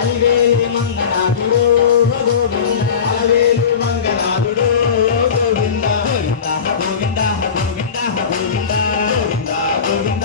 అలివేలి మంగనాథుడు గోవింద. అలివేలు మంగనాథుడు గోవింద. గోవింద గోవింద గోవింద గోవింద గోవింద గోవింద.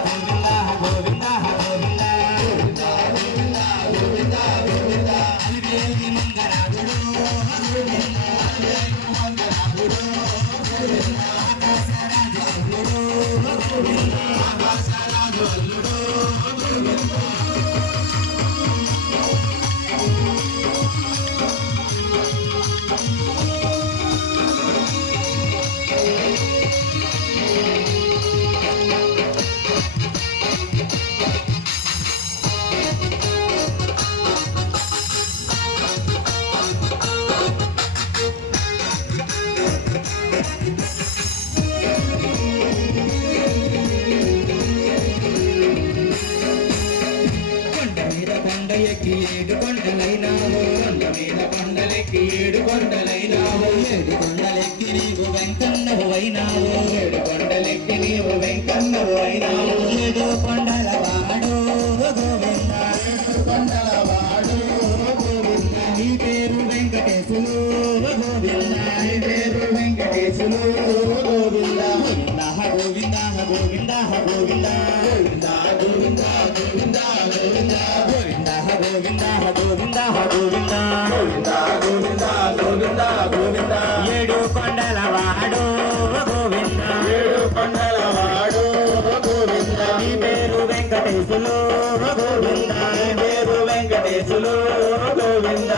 రాజు కొండలెక్కి ఏడు కొండలైనావు కొండ మీద కొండలెక్కి ఏడు కొండలైనావు ఏడు కొండలెక్కి నీవు వెంకన్నవు అయినావు ఏడు కొండలెక్కి నీవు వెంకన్నవు అయినావు ఏడు కొండల వాడు గోవింద ఏడు కొండల వాడు గోవింద. నీ పేరు వెంకటేశులు గోవింద నీ పేరు వెంకటేశులు గోవింద. గోవింద గోవింద గోవింద గోవింద. గోవింద గోవింద గోవింద. గోవింద గోవింద గోవింద ఏడు కొండల వాడు గోవింద ఏడు కొండల వాడు గోవింద. నీ పేరు వెంకటేశులు గోవింద. నీ పేరు వెంకటేశులు గోవింద.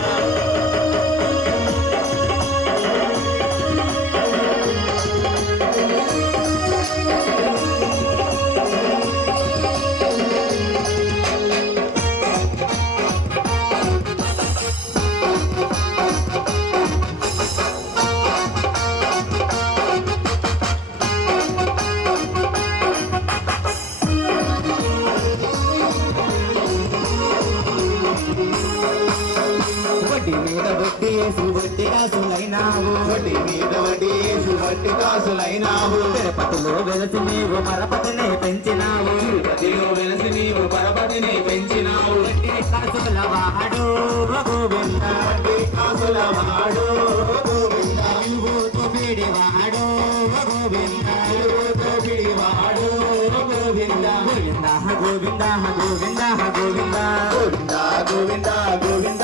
వడ్డీ మీద వడ్డీ వేసి వడ్డీ కాసులైనావు. వడ్డీ మీద వడ్డీ వేసి వడ్డీ కాసులైనావు. తిరుపతిలో వెలసి నీవు పరపతిని పెంచినావు. తిరుపతిలో వెలసి నీవు పరపతిని పెంచినావు. వడ్డీ కాసుల వాడు రఘువింద వడ్డీ కాసుల వాడు రఘువింద నిలువుతో పిడి వాడు రఘువింద నిలువుతో పిడి వాడు రఘువింద గోవింద గోవింద గోవింద గోవింద. గోవింద గోవింద గోవింద.